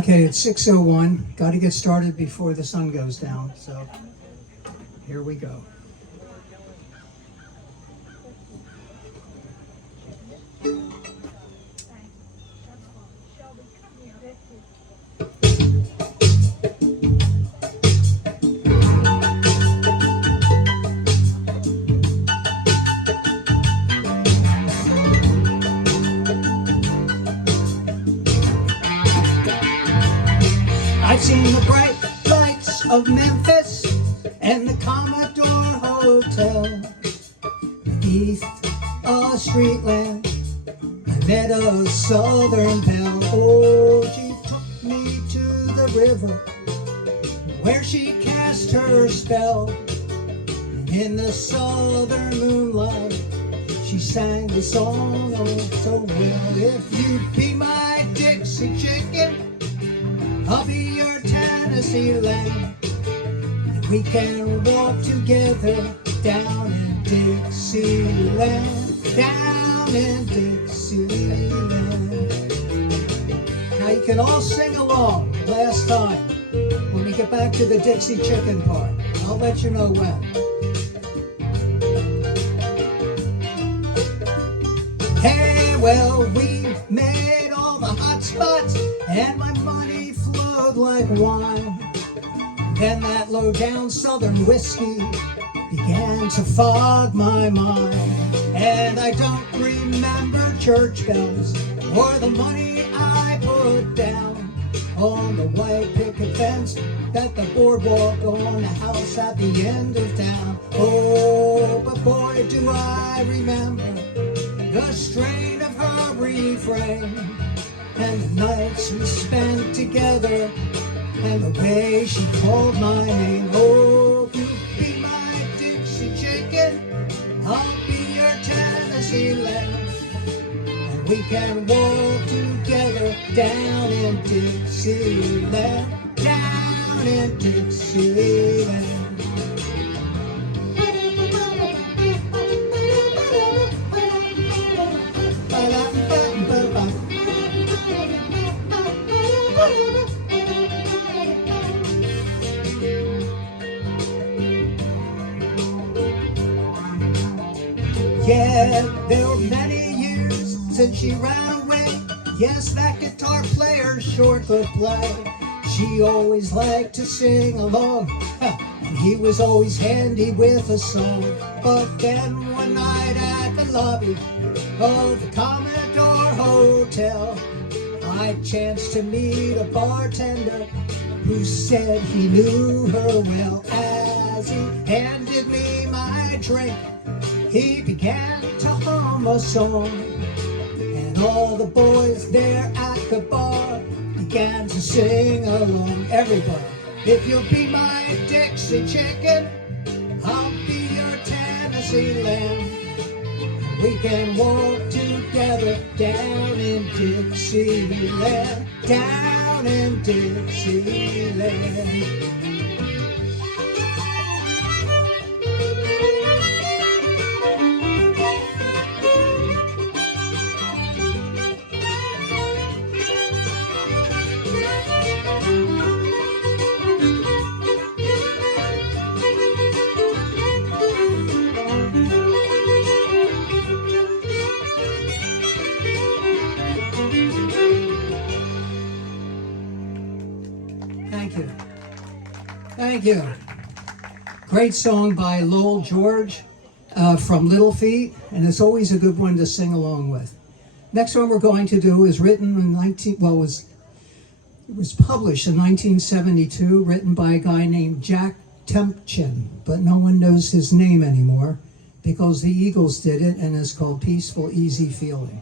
Okay, it's 6:01. Got to get started before the sun goes down. So here we go. I've seen the bright lights of Memphis and the Commodore Hotel. Beneath a street lamp, I met a southern belle. Oh, she took me to the river where she cast her spell. And in the southern moonlight, she sang the song oh so well. If you be my Dixie chicken, I'll be your Tennessee lamb. We can walk together down in Dixieland, down in Dixieland. Now you can all sing along last time when we get back to the Dixie chicken part. I'll let you know when. Hey, well, we made all the hot spots and my money flowed like wine. Then that low-down southern whiskey began to fog my mind. And I don't remember church bells or the money I put down on the white picket fence that the boardwalk on the house at the end of town. Oh, but boy, do I remember the strain of her refrain and the nights we spent together and the way she called my name. Oh, you be my Dixie chicken, I'll be your Tennessee lamb. And we can walk together down in Dixieland, down in Dixieland. Yeah, there were many years since she ran away. Yes, that guitar player sure could play. She always liked to sing along, and he was always handy with a song. But then one night at the lobby of the Commodore Hotel, I chanced to meet a bartender who said he knew her well. As he handed me my drink, he began to hum a song, and all the boys there at the bar began to sing along. Everybody, if you'll be my Dixie chicken, I'll be your Tennessee lamb. We can walk together down in Dixieland, down in Dixieland. Thank you. Great song by Lowell George from Little Feat, and it's always a good one to sing along with. Next one we're going to do is written in it was published in 1972, written by a guy named Jack Tempchin, but no one knows his name anymore because the Eagles did it, and it's called Peaceful Easy Feeling.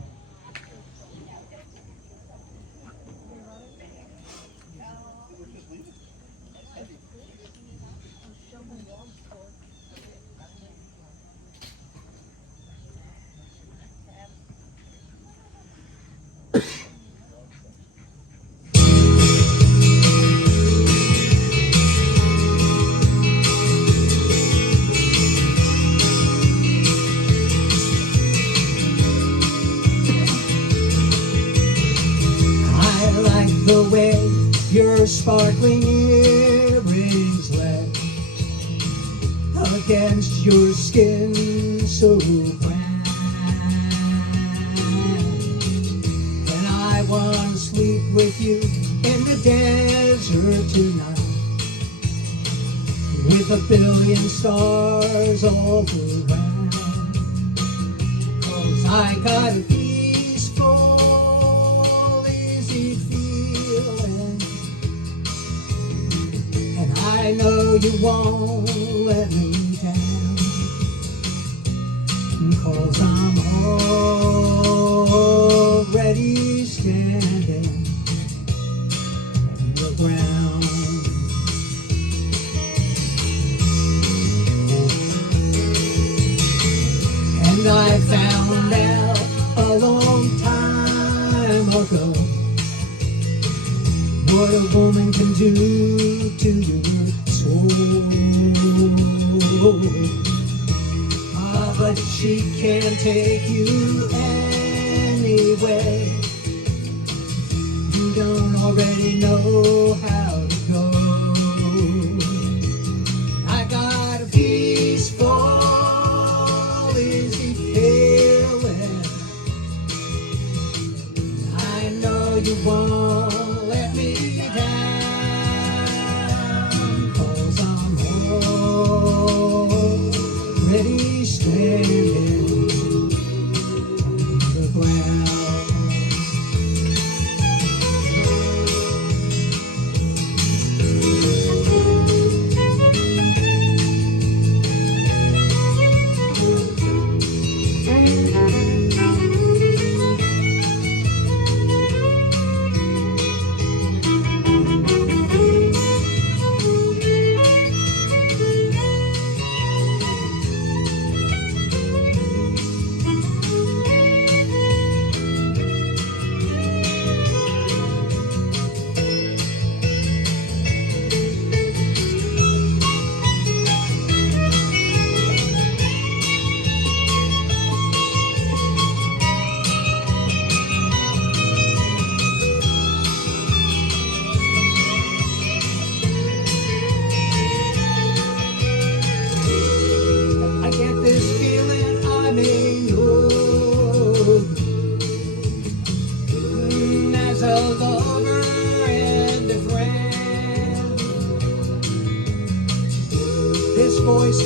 sparkling earrings left against your skin so brown. And I want to sleep with you in the desert tonight, with a billion stars all around. 'Cause I got a peaceful, easy feeling, and I know you won't let me down. 'Cause I'm already standing on the ground. And I found out a long time ago what a woman can do to your soul. But she can't take you anywhere. You don't already know how to go. I got a peaceful, easy feeling. I know you won't let me down. 'Cause I'm already standing on the ground. As a lover and a friend, this voice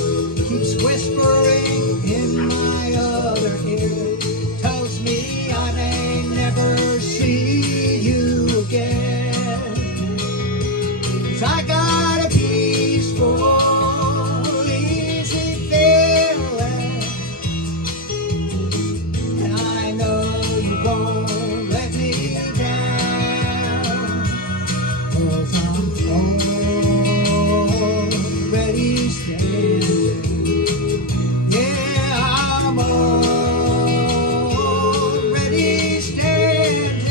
keeps whispering in my other ear, tells me I may never see you again. 'Cause I got a peaceful, easy feeling, and I know you won't let me down. 'Cause I'm already standing. Yeah, I'm already standing.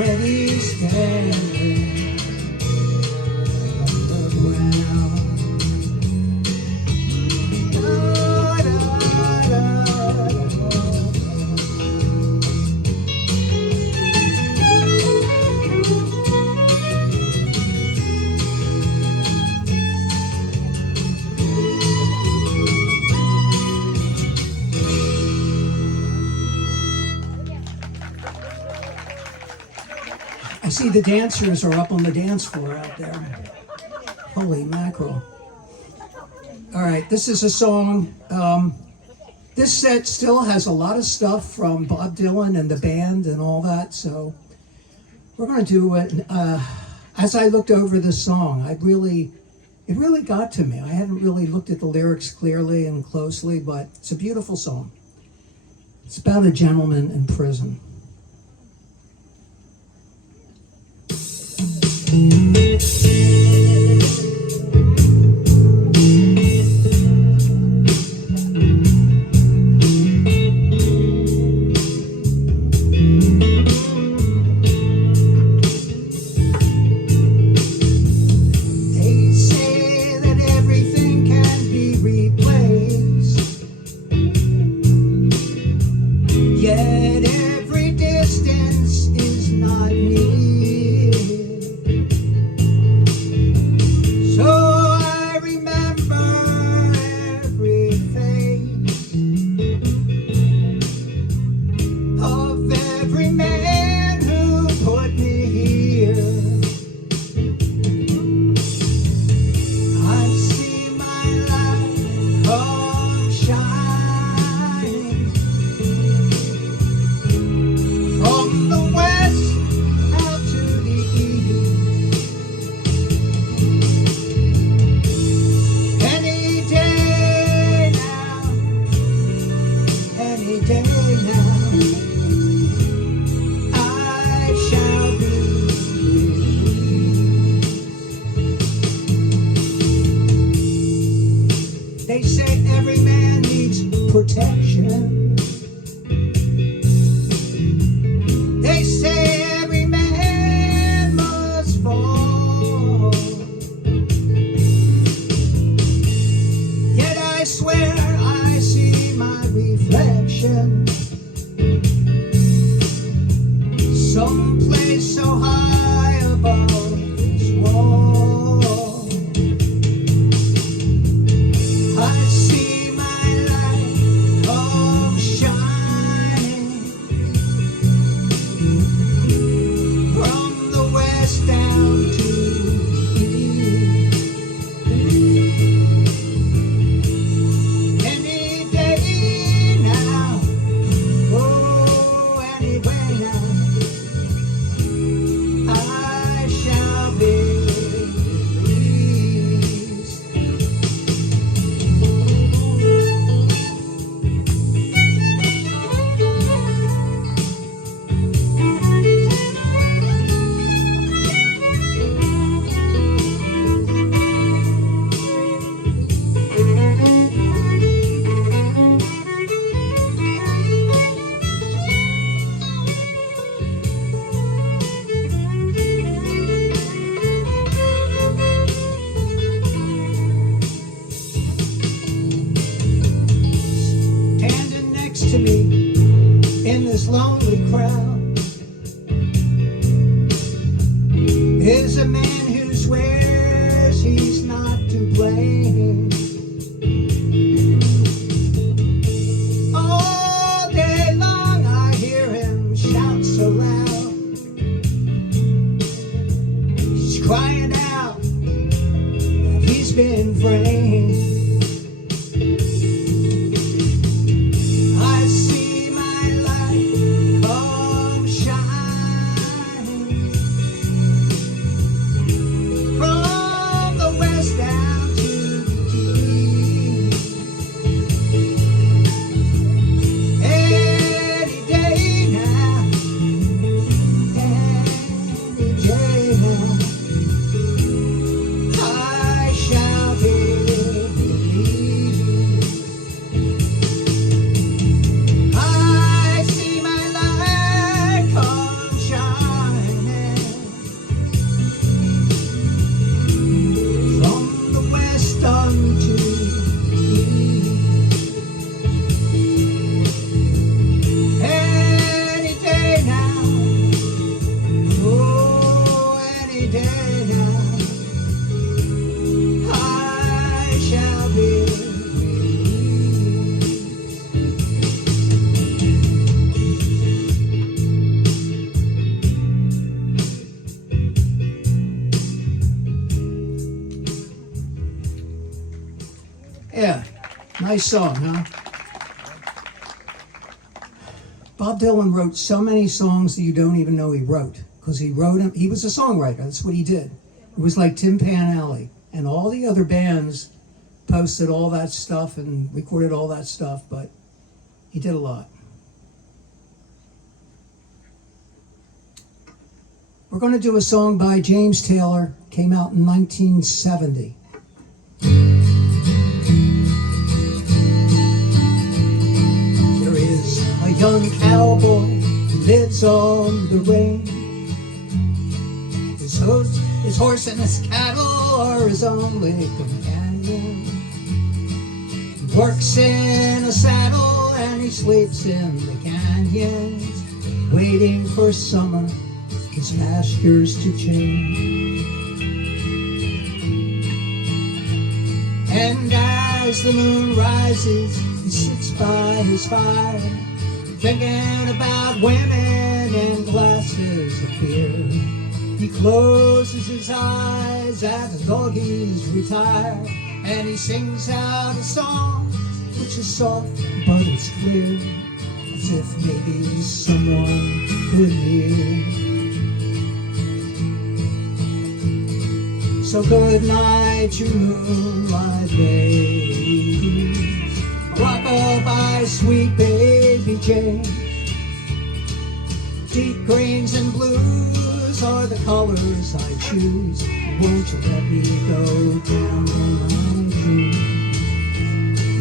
Already standing on the ground. I see the dancers are up on the dance floor out there. Holy mackerel. All right, this is a song. This set still has a lot of stuff from Bob Dylan and the band and all that, so we're going to do it. As I looked over this song, it really got to me. I hadn't really looked at the lyrics clearly and closely, but it's a beautiful song. It's about a gentleman in prison. Yet every distance now that he's been framed. I see my light come shining from the west down to the east. Any day now, any day now, I shall believe. I see my light come shining from the west unto the east. Any day now, oh, any day now, I shall be released. Yeah, nice song, huh? Bob Dylan wrote so many songs that you don't even know he wrote, because he wrote them. He was a songwriter. That's what he did. It was like Tin Pan Alley, and all the other bands posted all that stuff and recorded all that stuff, but he did a lot. We're going to do a song by James Taylor. Came out in 1970. There is a young cowboy who lives on the range. His horse and his cattle are his only companion. He works in a saddle and he sleeps in the canyons, waiting for summer, his pastures to change. And as the moon rises, he sits by his fire, thinking about women and glasses of beer. He closes his eyes as the doggies retire, and he sings out a song which is soft but it's clear, as if maybe someone could hear. So good night, you moonlight ladies, rock-a-bye, sweet baby Jane. Deep greens and blues are the colors I choose. Won't you let me go down on my dream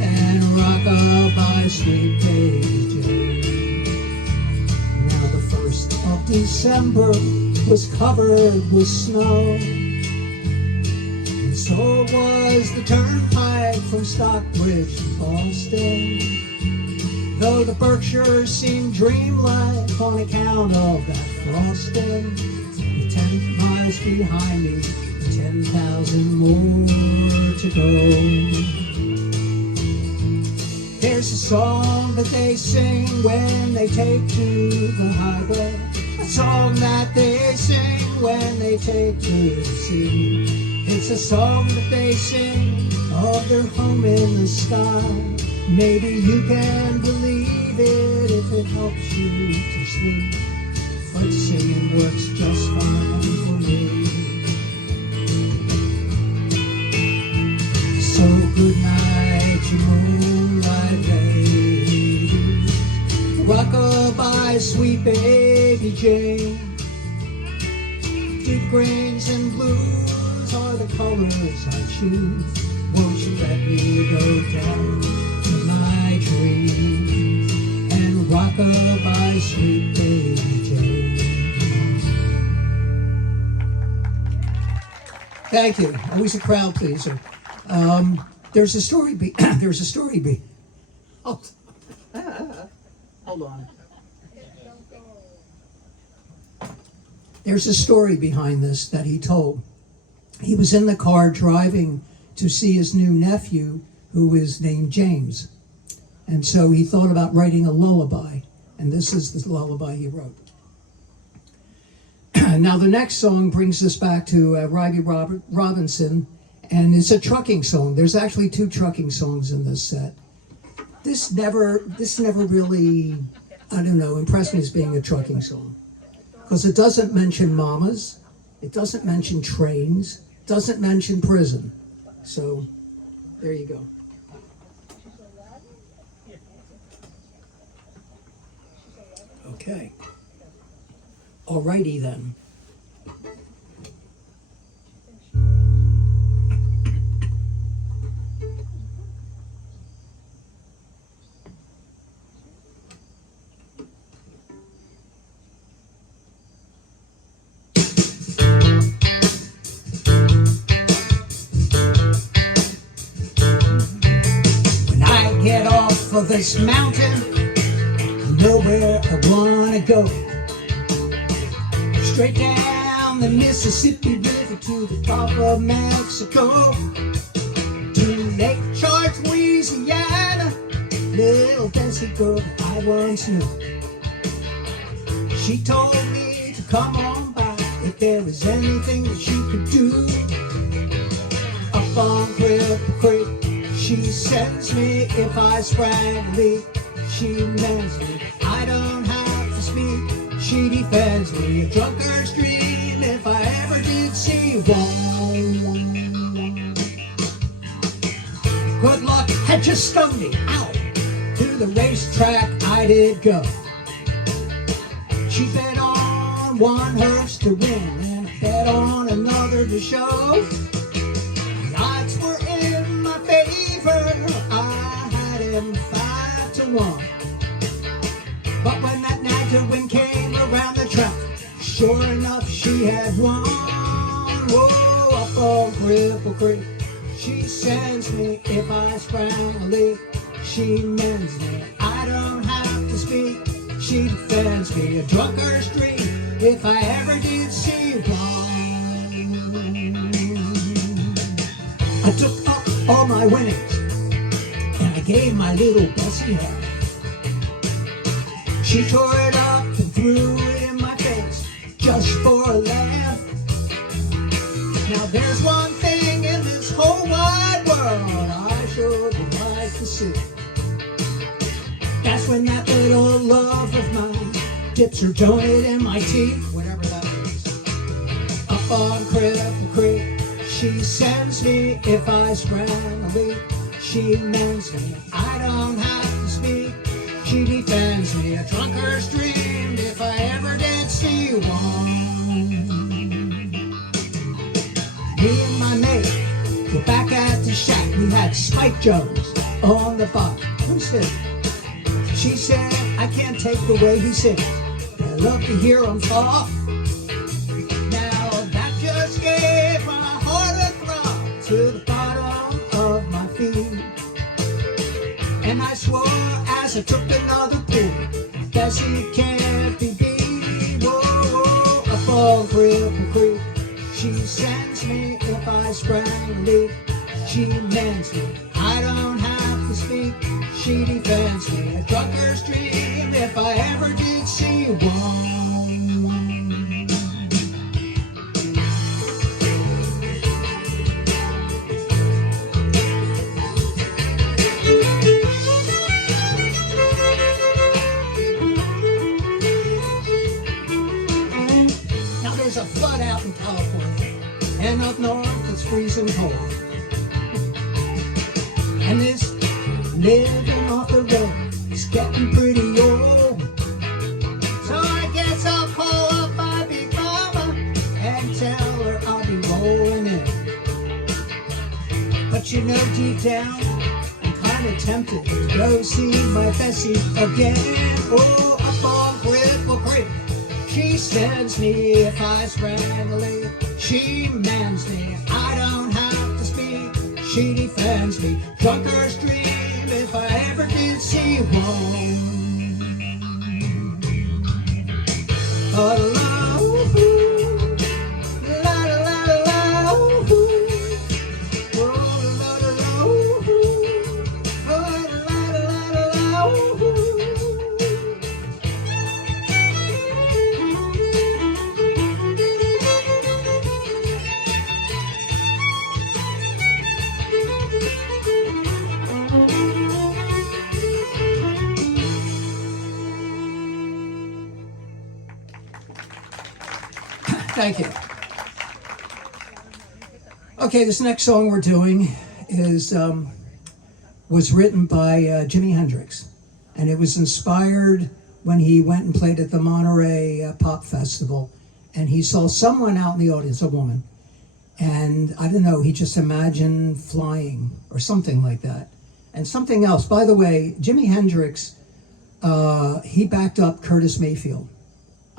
and rock-a-bye, sweet baby Jane. Now the 1st of December was covered with snow, and so was the turnpike from Stockbridge to Boston. Though the Berkshires seem dreamlike on account of that frosting, with 10 miles behind me, 10,000 more to go. There's a song that they sing when they take to the highway, a song that they sing when they take to the sea. It's a song that they sing of their home in the sky. Maybe you can believe it if it helps you to sleep, but singing works just fine for me. So good night, you moonlight ladies, rock-a-bye, sweet baby Jane. Deep greens and blues are the colors I choose. Won't you let me go down to my dreams and rock-a-bye, sweet baby Jane. Thank you. Always a crowd pleaser. There's a story. Oh, hold on. There's a story behind this that he told. He was in the car driving to see his new nephew, who is named James. And so he thought about writing a lullaby, and this is the lullaby he wrote. And now the next song brings us back to Riley Robinson, and it's a trucking song. There's actually 2 trucking songs in this set. This never really, I don't know, impressed me as being a trucking song, because it doesn't mention mamas, it doesn't mention trains, doesn't mention prison. So there you go. Okay. Alrighty then. When I get off of this mountain, I know where I wanna go. Straight down the Mississippi River to the Gulf of Mexico, to Lake Charles, Louisiana, little Bessie girl that I once knew. She told me to come on by if there was anything that she could do. Up on Cripple Creek, she sends me if I sprang a leak. She mends me, I don't have to speak. She defends me, a drunker's dream if I ever did see one. Good luck had just stung me, ow. To the racetrack I did go. She bet on one horse to win and bet on another to show. The odds were in my favor, I had him 5-1. But when that night to win came around the track, sure enough she had won. Whoa, up on Cripple Creek, she sends me if I sprang a leak. She mends me, I don't have to speak. She defends me, a drunker's dream if I ever did see one. I took up all my winnings and I gave my little Bessie half. She tore it up and threw it in my face just for a laugh. Now there's one thing in this whole wide world I sure would like to see. That's when that little love of mine dips her donut in my teeth, whatever that is. Up on Cripple Creek, she sends me if I sprang a leak. She mends me, I don't have to speak. She defends me, a drunker's dream if I ever did see one. Me and my mate were back at the shack. We had Spike Jones on the bar. Who said? She said, I can't take the way he sings. I love to hear him talk. Now that just gave my heart a throb to the bottom of my feet. And I swore as I took another pull, Bessie can't be beat. Whoa, whoa, up on Cripple Creek, she sends me if I sprang a leak. She mends me, I don't have to speak. She defends me, a drunker's dream if I ever did see one. Now there's a flood out in California, and up north it's freezing cold. And this living off the road is getting pretty old. So I guess I'll call up my big mama and tell her I'll be rolling in. But you know, deep down, I'm kind of tempted to go see my Bessie again. Oh, up on Cripple Creek, she sends me if I sprang a leak. She mends me, I don't have to speak. She defends me, drunker's dream if I ever did see one. Oh, la, ooh, la, la, la, la, ooh. Oh, la, la, la, ooh. Oh, la, la, la, la, ooh. Thank you. Okay, this next song we're doing is was written by Jimi Hendrix, and it was inspired when he went and played at the Monterey Pop Festival, and he saw someone out in the audience, a woman, and I don't know, he just imagined flying or something like that. And something else, by the way, Jimi Hendrix, he backed up Curtis Mayfield.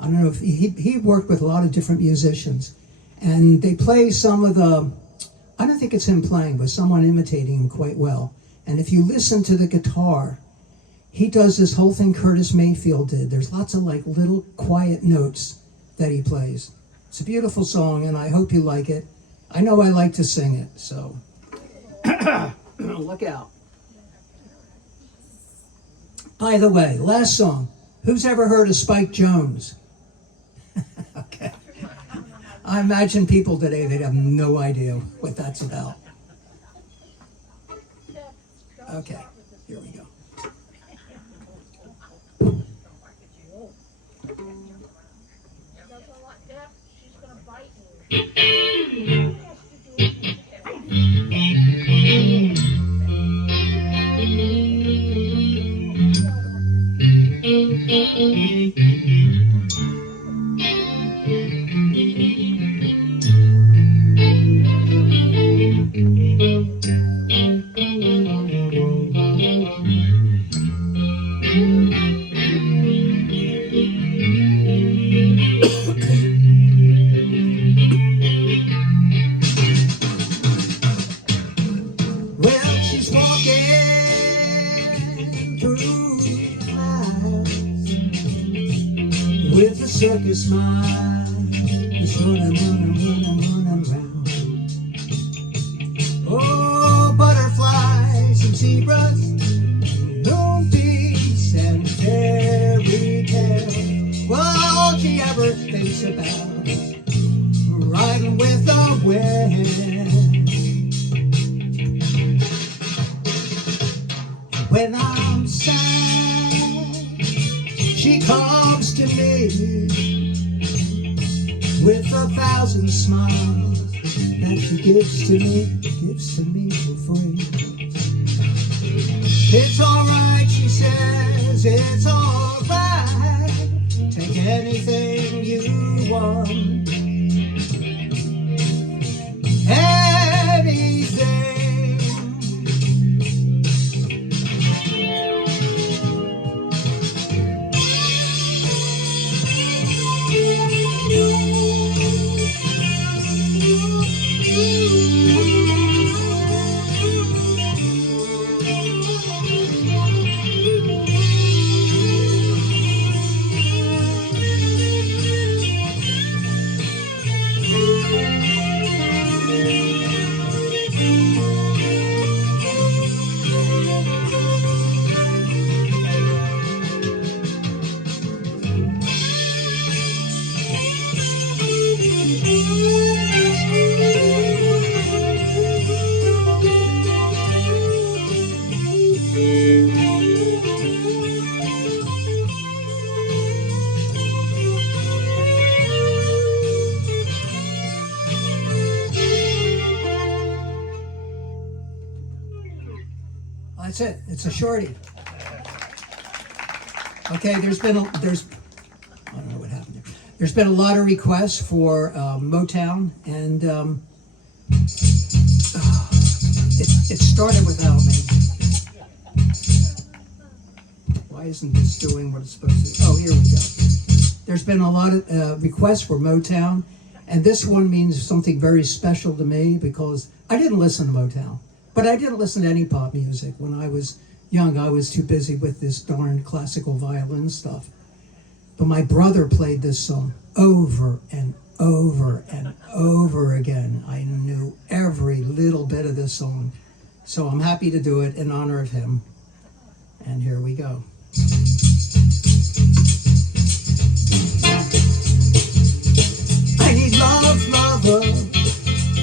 I don't know if he worked with a lot of different musicians, and they play some of the, I don't think it's him playing, but someone imitating him quite well. And if you listen to the guitar, he does this whole thing Curtis Mayfield did. There's lots of like little quiet notes that he plays. It's a beautiful song, and I hope you like it. I know I like to sing it, so look out. By the way, last song. Who's ever heard of Spike Jones? Okay. I imagine people today, they'd have no idea what that's about. Okay, here we go. Well, she's walking through the clouds with a circus smile, just running, running, running, running round. Oh, butterflies and zebras, moonbeams and fairy tales. Well, all she ever thinks about is riding with the wind. When I'm sad, she comes to me with 1,000 smiles that she gives to me for free. It's alright, she says, it's alright. Take anything you want. Anything. That's it. It's a shorty. Okay, I don't know what happened there. There's been a lot of requests for Motown, and it started without me. Why isn't this doing what it's supposed to? Oh, here we go. There's been a lot of requests for Motown, and this one means something very special to me because I didn't listen to Motown. But I didn't listen to any pop music. When I was young, I was too busy with this darn classical violin stuff. But my brother played this song over and over and over again. I knew every little bit of this song. So I'm happy to do it in honor of him. And here we go. I need love,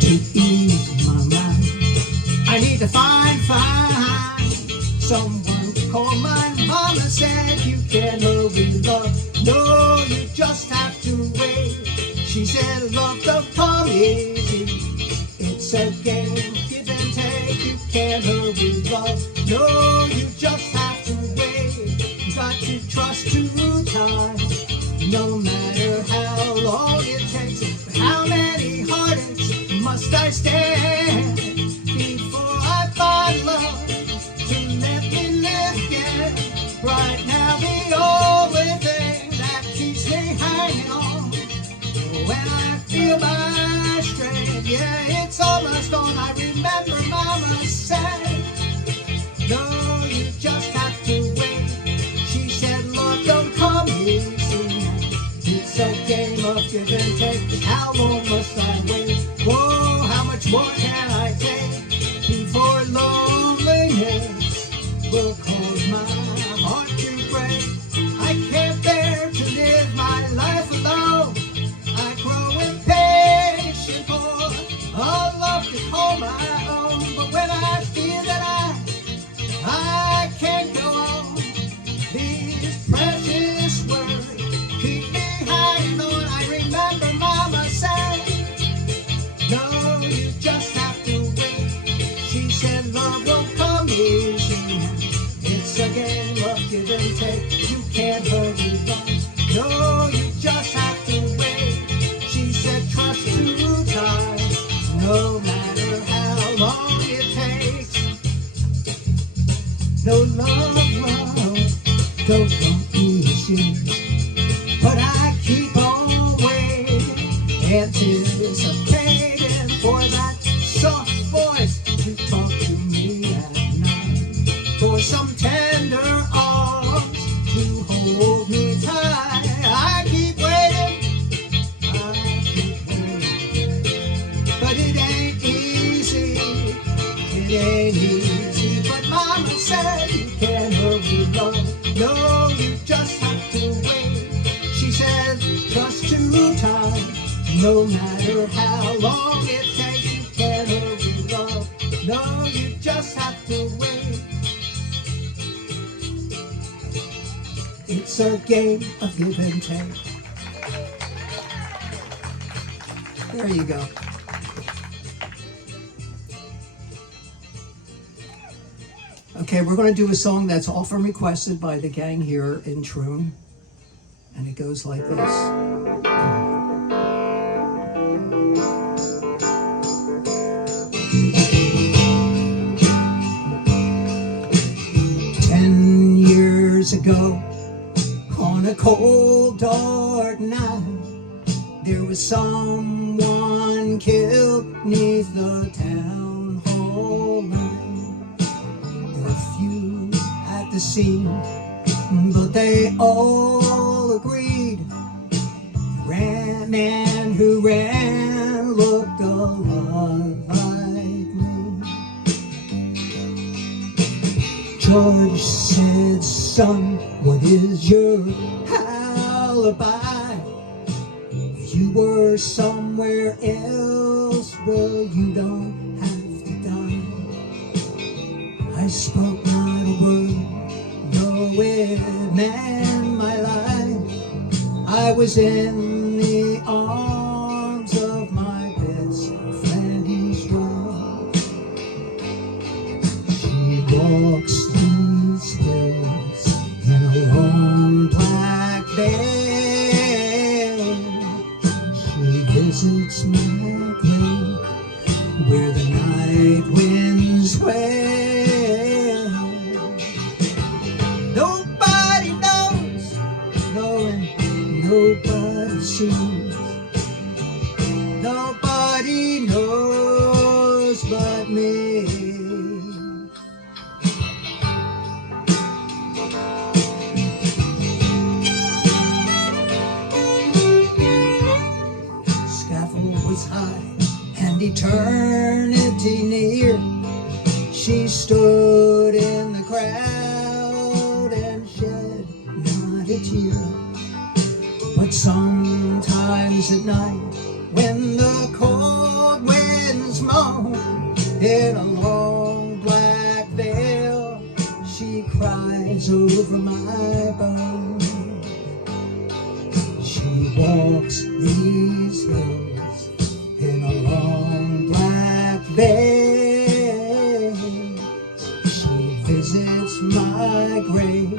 to ease my mind. I need to find someone to call. My mama said you can't hurry love. No, you just have to wait. She said It's a game, give and take, you can't hurry love. No, you just have to wait. Got to trust to time, no matter how long it takes. But how many heartaches must I stand before I find love to let me live again? Right now the only thing that keeps me hanging on, when I feel my strength, yeah, it's almost gone. I remember Mama said, no, you just have to wait. She said, love don't come easy. It's a game of give and take. How long must I wait? Whoa, how much more can I take before loneliness will cause my heart to break? I can't bear to live my life alone. I grow impatient for a love to call my own. But when I feel that I can't go on, these precious words keep me hanging on. I remember Mama said, no, you just have to wait. She said, love won't come easy. It's a game of give and take. You can't hurry love. No, you just have to wait. She said, trust to time, no matter how long it takes. No love don't come easy, but I keep on waiting, anticipating for that soft voice to talk to me at night, for some tender arms to hold me tight. I keep waiting, but it ain't easy, it ain't easy. But Mama said you can't hurry love. No, you just have to wait. She said, trust to time, no matter how long it takes. You can't hurry love. No, you just have to wait. It's a game of give and take. There you go. Okay, we're going to do a song that's often requested by the gang here in Troon, and it goes like this. 10 years ago, on a cold, dark night, there was someone killed neath the town hall light. There were few at the scene, but they all agreed the man who ran looked a lot like me. George said, son, what is your alibi? If you were somewhere else, well, you don't have to die. I spoke not a word, though it meant my life. I was in the arms of my best friend's wife. She walks these hills in a long black veil. She visits my grave where the night winds wail. Nobody knows, nobody sees, nobody knows but me. Scaffold was high and eternity near. She stood in the crowd and shed not a tear. But sometimes at night, when the cold winds moan in a long black veil, she cries over my bones. She walks these hills in a long black bed. She visits my grave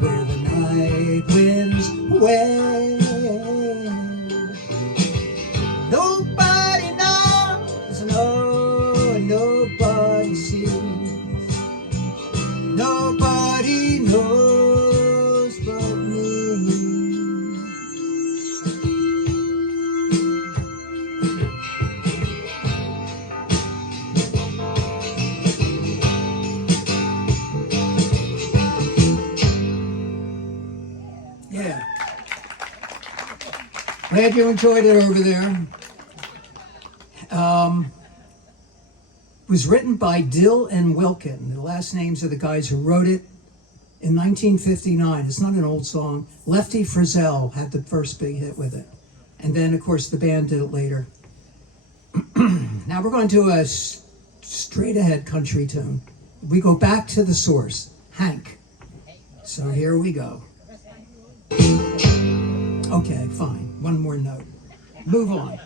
where the night winds wail. Nobody knows, no, nobody sees, nobody knows but me. Yeah. Glad you enjoyed it over there. Was written by Dill and Wilkin. The last names of the guys who wrote it in 1959. It's not an old song. Lefty Frizzell had the first big hit with it. And then, of course, the band did it later. Now we're going to do a straight ahead country tune. We go back to the source, Hank. So here we go. Okay, fine. One more note. Move on.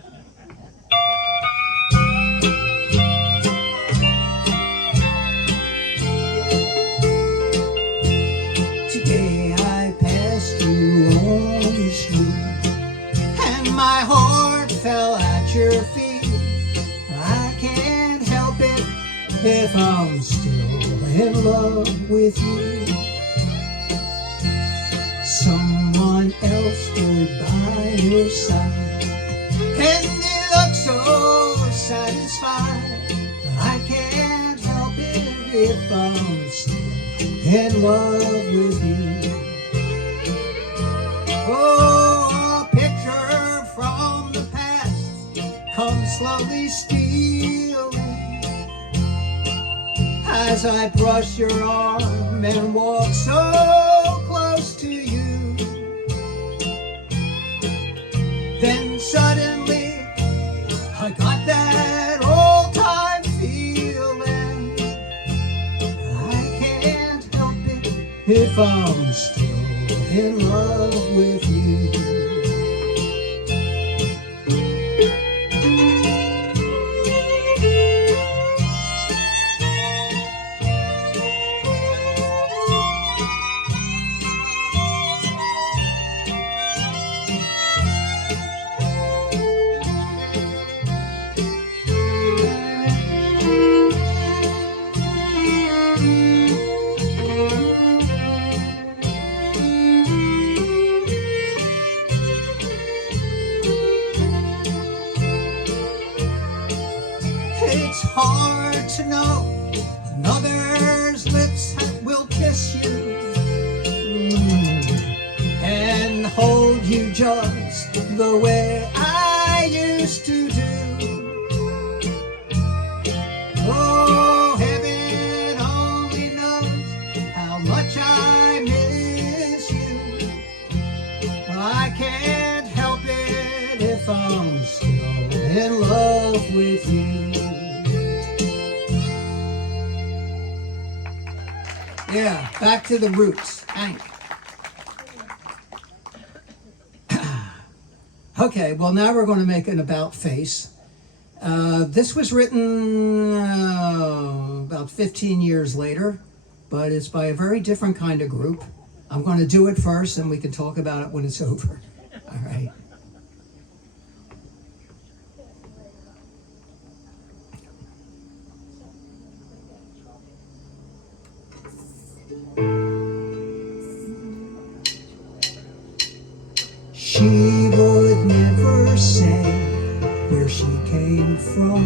Today I passed you on the street, and my heart fell at your feet. I can't help it if I'm still in love with you. Someone else stood by your side, and you look so satisfied. I can't help it if I'm still in love with you. Oh, a picture from the past comes slowly stealing as I brush your arm and walk so close to you. Then suddenly I got that old-time feeling. I can't help it if I'm still in love with you. It's hard to know another's lips will kiss you and hold you just the way I used to do. Oh, heaven only knows how much I miss you. I can't help it if I'm still in love with you. Yeah, back to the roots. Hank. Okay, well now we're going to make an about face. This was written about 15 years later, but it's by a very different kind of group. I'm going to do it first and we can talk about it when it's over. All right. She would never say where she came from.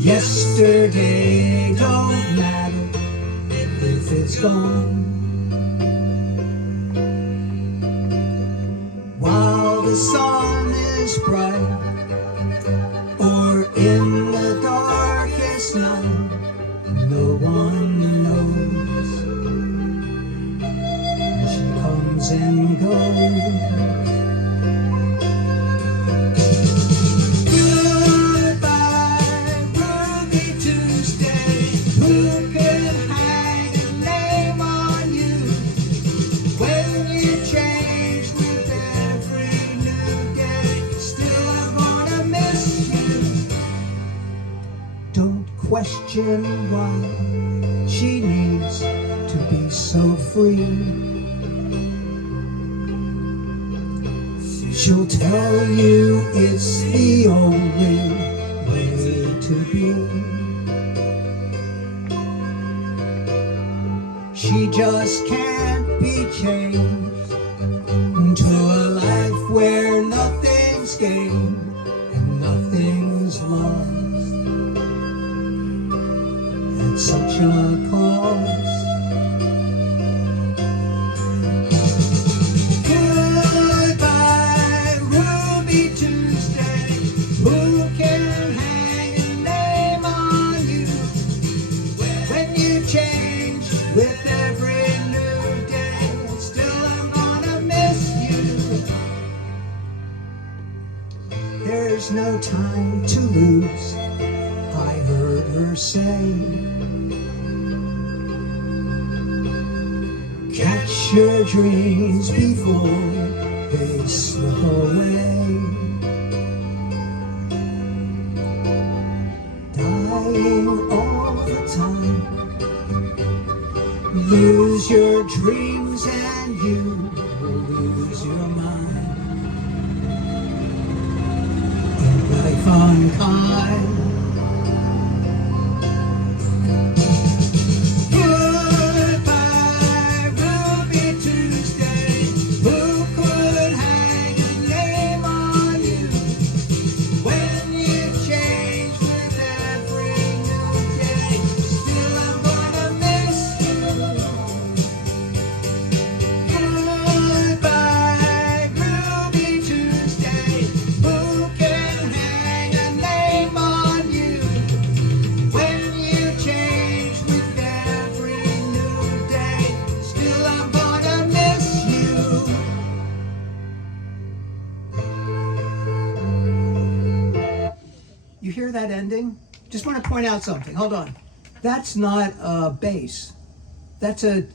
Yesterday don't matter if it's gone. While the sun is bright or in the darkest night, no one knows. Comes and goes. Goodbye, Ruby Tuesday. Who could hang a name on you when you change with every new day? Still question why she needs to be so free. She'll tell you it's the only way to be. She just can't be changed into a life where nothing's gained and nothing's lost at such a cost. With every new day, still I'm gonna miss you. There's no time to lose, I heard her say. Catch your dreams before they slip away. Dying all the time. Lose your dreams and you will lose your mind. In life unkind. Goodbye, Ruby Tuesday. Who could hang a name on you when you change with every new day? Still I'm gonna miss you. Goodbye, Ruby Tuesday. Who can hang a name on you when you change with every new day? Still I'm gonna miss you. You hear that ending? Just want to point out something. Hold on. That's not a bass. That's a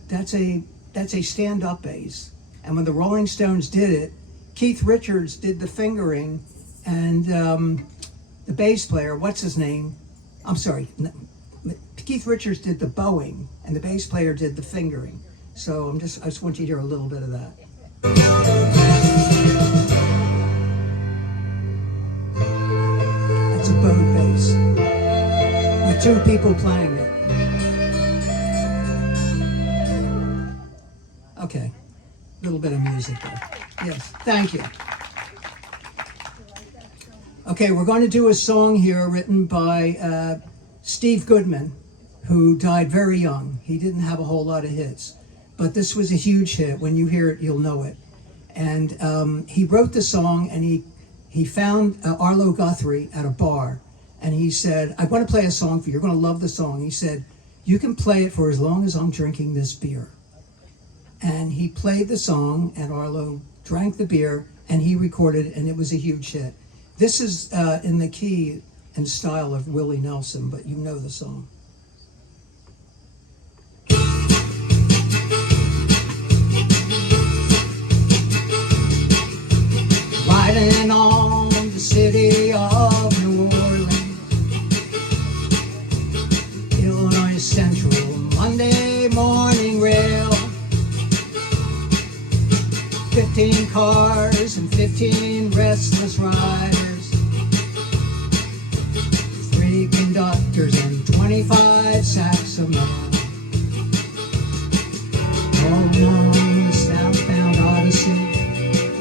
stand-up bass. And when the Rolling Stones did it, Keith Richards did the fingering, and the bass player, what's his name? I'm sorry. Keith Richards did the bowing, and the bass player did the fingering. So I just want you to hear a little bit of that. That's a boat bass with two people playing it. Okay, a little bit of music there. Yes, thank you. Okay, we're going to do a song here written by Steve Goodman, who died very young. He didn't have a whole lot of hits, but this was a huge hit. When you hear it, you'll know it. And he wrote the song, and he found Arlo Guthrie at a bar, and he said, I want to play a song for you. You're going to love the song. He said, you can play it for as long as I'm drinking this beer. And he played the song, and Arlo drank the beer, and he recorded it, and it was a huge hit. This is in the key and style of Willie Nelson, but you know the song. Riding on the city of New Orleans, Illinois Central, Monday morning rail. 15 cars and 15 restless riders, 3 conductors and 25 sacks of men. All along the southbound Odyssey,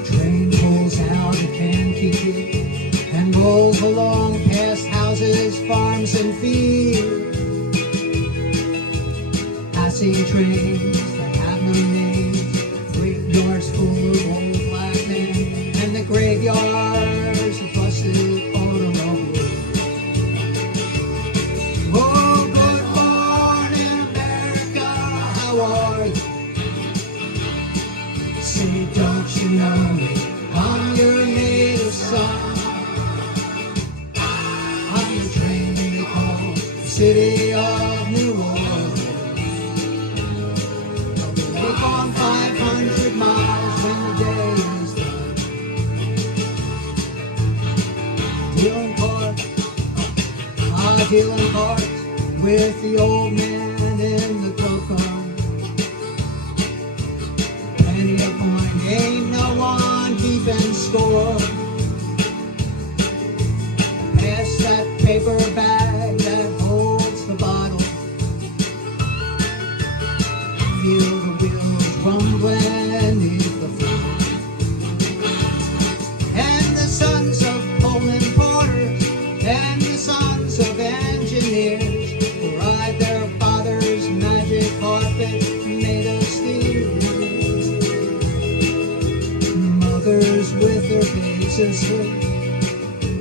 train pulls out of Kankakee and rolls along past houses, farms, and fields, passing trains that have no names, graveyards full of old black men, and the graveyards of busted automobiles. Oh, good morning, America, how are you? Say, don't you know me? I'm your native son. I'm the train they call the city of New Orleans. Take on 500 miles when the day is done. Dealing cards, dealing cards. with the old man in the cocoa. Penny a point, ain't no one keeping score. Pass that paper bag that holds the bottle. Feel the wheels rumbling neath the floor. And the sons of Pullman porters and the sons of engineers ride their father's magic carpet made of steel. Mothers with their babes asleep,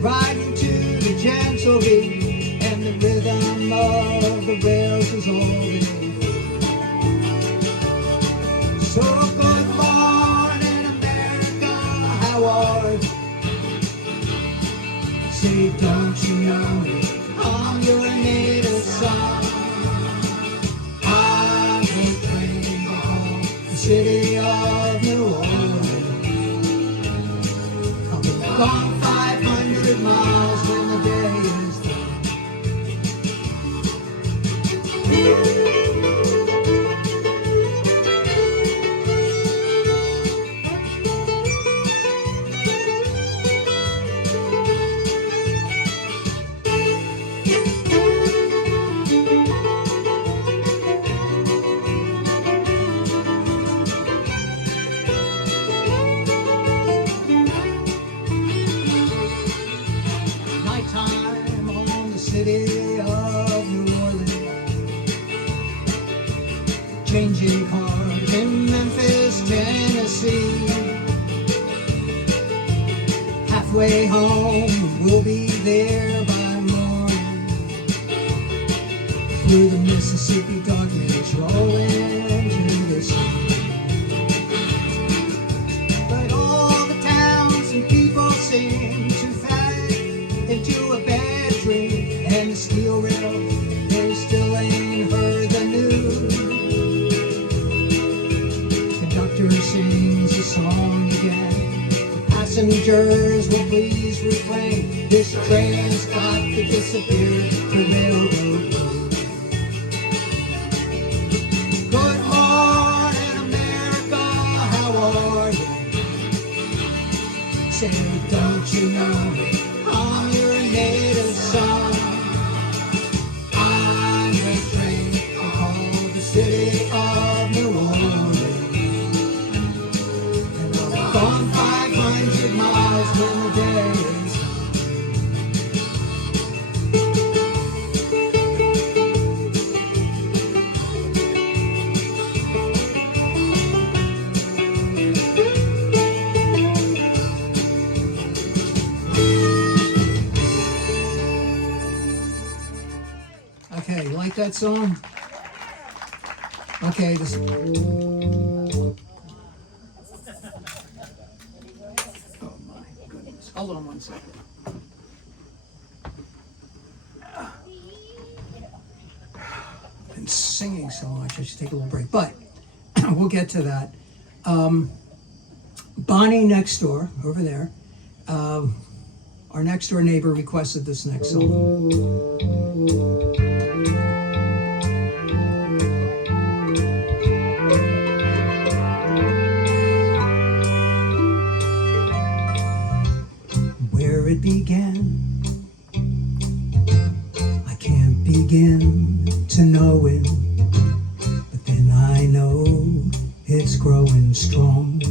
riding to the gentle beat, and the rhythm of the rails is all they feel. So good morning, America, how are you? Say, don't you know I'm your native son? I'm the train to home, the city of New Orleans. I've been gone 500 miles when the day is done. Nighttime on the city of New Orleans, changing cars in Memphis, Tennessee. Halfway home, we'll be there by morning. Through the Mississippi darkness, rolling to the sea. But all the towns and people seem to fade into a bad dream, and the steel rails, they still ain't heard the news. Conductor sings a song again. The passengers will please refrain. This train's got to disappear to railroad road. Good morning, America, how are you? Say, don't you know I'm your native son? I'm the train they call the city of New Orleans. And I've gone 500 miles when the day is okay, you like that song? Okay, this. Oh my goodness. Hold on one second. Been singing so much, I should take a little break. But we'll get to that. Bonnie next door, over there, our next door neighbor requested this next song. Where it began, I can't begin to know it, but then I know it's growing strong.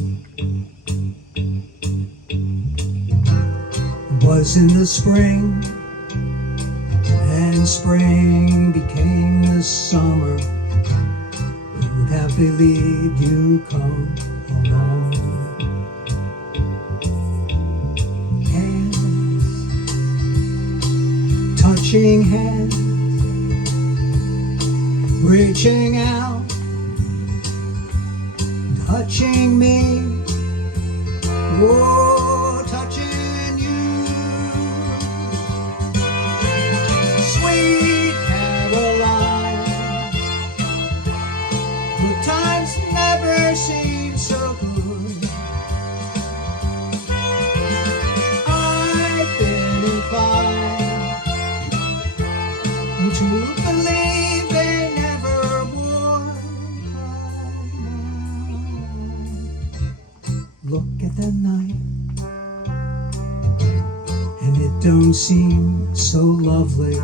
It was in the spring, and spring became the summer. Who'd have believed you come along? Touching hands, reaching out, touching me, oh, touching you. Sweet Caroline, good times never seem so good. I've been inclined to believe don't seem so lovely.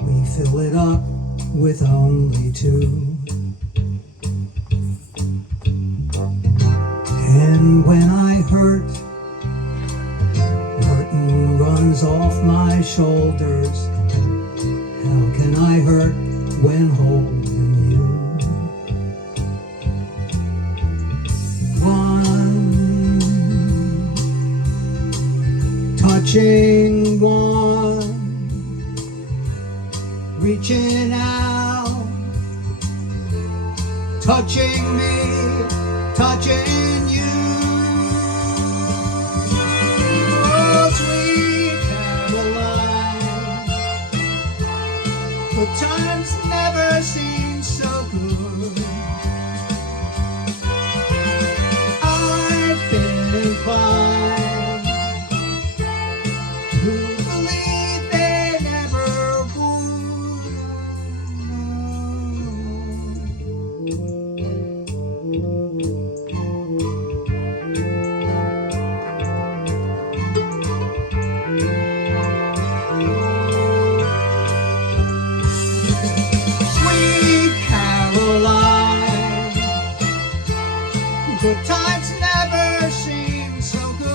We fill it up with only two. And when I hurt, Martin runs off my shoulders. How can I hurt when holding you? One, touching one, reaching out, touching me, touching you. Oh, sweet Caroline, good times never seem so good. I've been inclined to believe they never would. Sweet Caroline, good times never seem so good.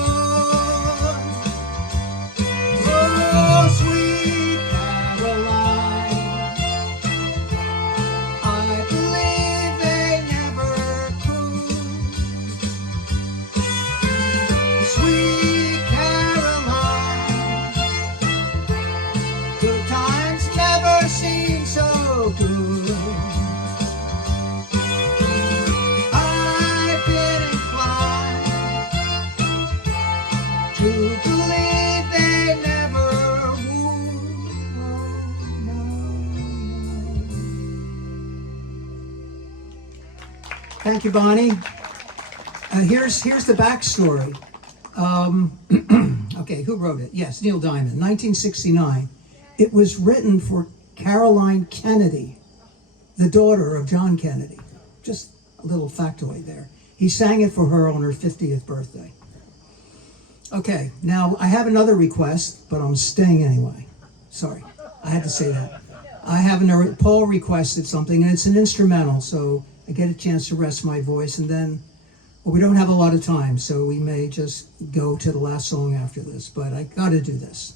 Oh, sweet Caroline, I believe they never could. Sweet Caroline, good times never seem so good. I've been inclined to believe they never would. No. Thank you, Bonnie. Here's the backstory. Okay, who wrote it? Yes, Neil Diamond, 1969. It was written for Caroline Kennedy, the daughter of John Kennedy. Just a little factoid there. He sang it for her on her 50th birthday. Okay, now I have another request, but I'm staying anyway. Sorry, I had to say that. Paul requested something, and it's an instrumental, so I get a chance to rest my voice, and then, well, we don't have a lot of time, so we may just go to the last song after this, but I gotta do this.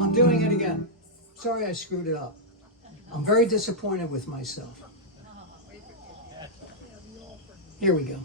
I'm doing it again. Sorry I screwed it up. I'm very disappointed with myself. Here we go.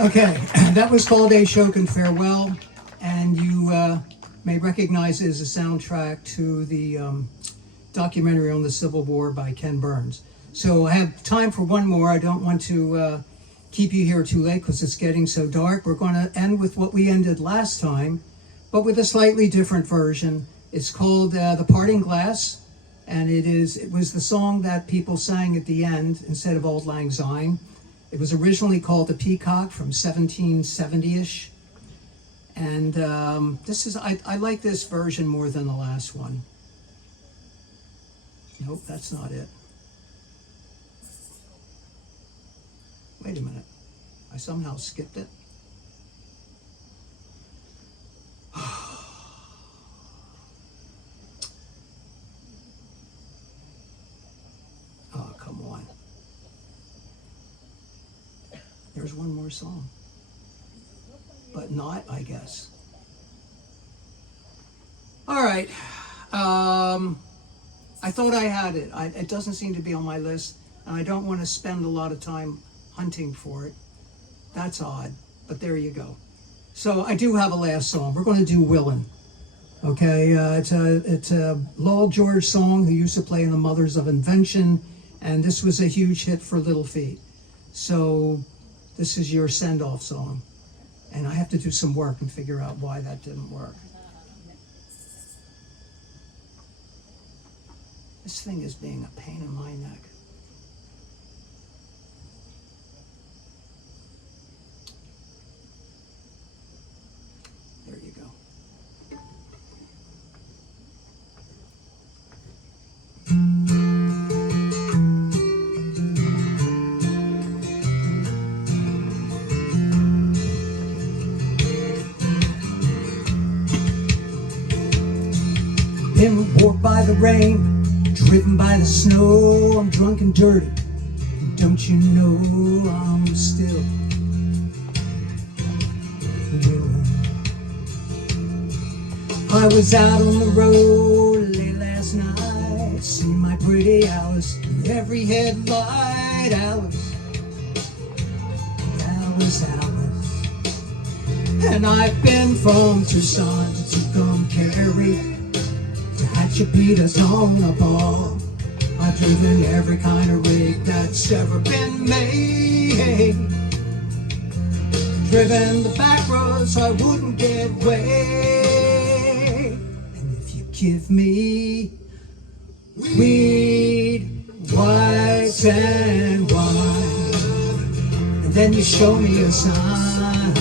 Okay, that was called A Shokin Farewell, and you may recognize it as a soundtrack to the documentary on the Civil War by Ken Burns. So I have time for one more. I don't want to keep you here too late because it's getting so dark. We're going to end with what we ended last time, but with a slightly different version. It's called The Parting Glass, and it was the song that people sang at the end instead of Auld Lang Syne. It was originally called The Peacock from 1770-ish. And I like this version more than the last one. Nope, that's not it. Wait a minute. I somehow skipped it. Oh, come on. There's one more song. But not, I guess. All right. I thought I had it. It doesn't seem to be on my list, and I don't want to spend a lot of time hunting for it. That's odd, but there you go. So I do have a last song. We're going to do Willin'. Okay, it's a Lowell George song who used to play in the Mothers of Invention, and this was a huge hit for Little Feat. So this is your send-off song, and I have to do some work and figure out why that didn't work. This thing is being a pain in my neck. There you go. Been warped by the rain, driven by the snow. I'm drunk and dirty. Don't you know I'm still willing? I was out on the road late last night, seen my pretty Alice in every headlight. Alice, Alice. And I've been from Tucson to Tucumcari, Hatchapetas on a ball. I've driven every kind of rig that's ever been made. Driven the back roads so I wouldn't get away. And if you give me weed, white and wine, and then you show me a sign,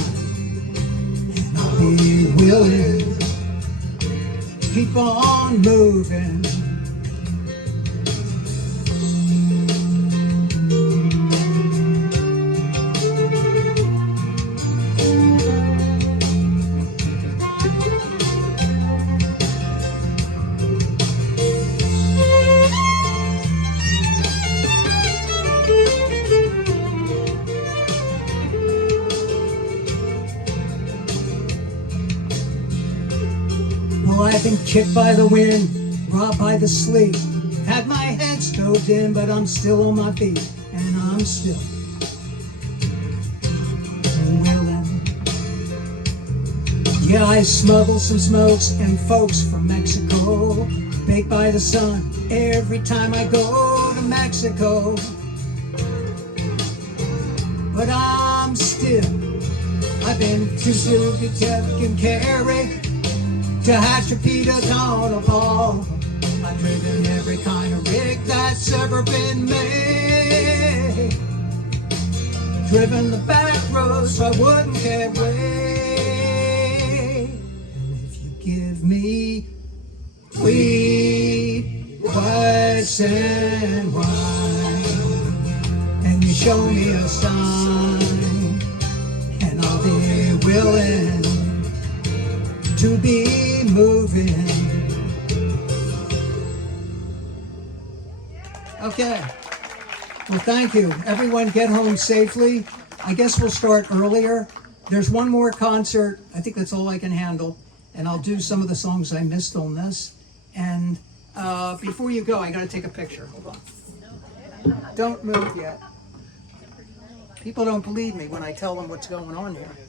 and I'll be willing to keep on moving. Well, I've been kicked by the wind, robbed by the sleet, had my head stoved in, but I'm still on my feet, and I'm still willing. Yeah, I smuggle some smokes and folks from Mexico, baked by the sun every time I go to Mexico. But I'm still, I've been to Tucumcari, to Hatchapetas on a ball. I've driven every kind of rig that's ever been made. Driven the back roads so I wouldn't get away. And if you give me weed, whites and wine, and you show me a sign, and I'll be willing to be moving. Okay. Well, thank you. Everyone get home safely. I guess we'll start earlier. There's one more concert. I think that's all I can handle. And I'll do some of the songs I missed on this. And before you go, I got to take a picture. Hold on. Don't move yet. People don't believe me when I tell them what's going on here.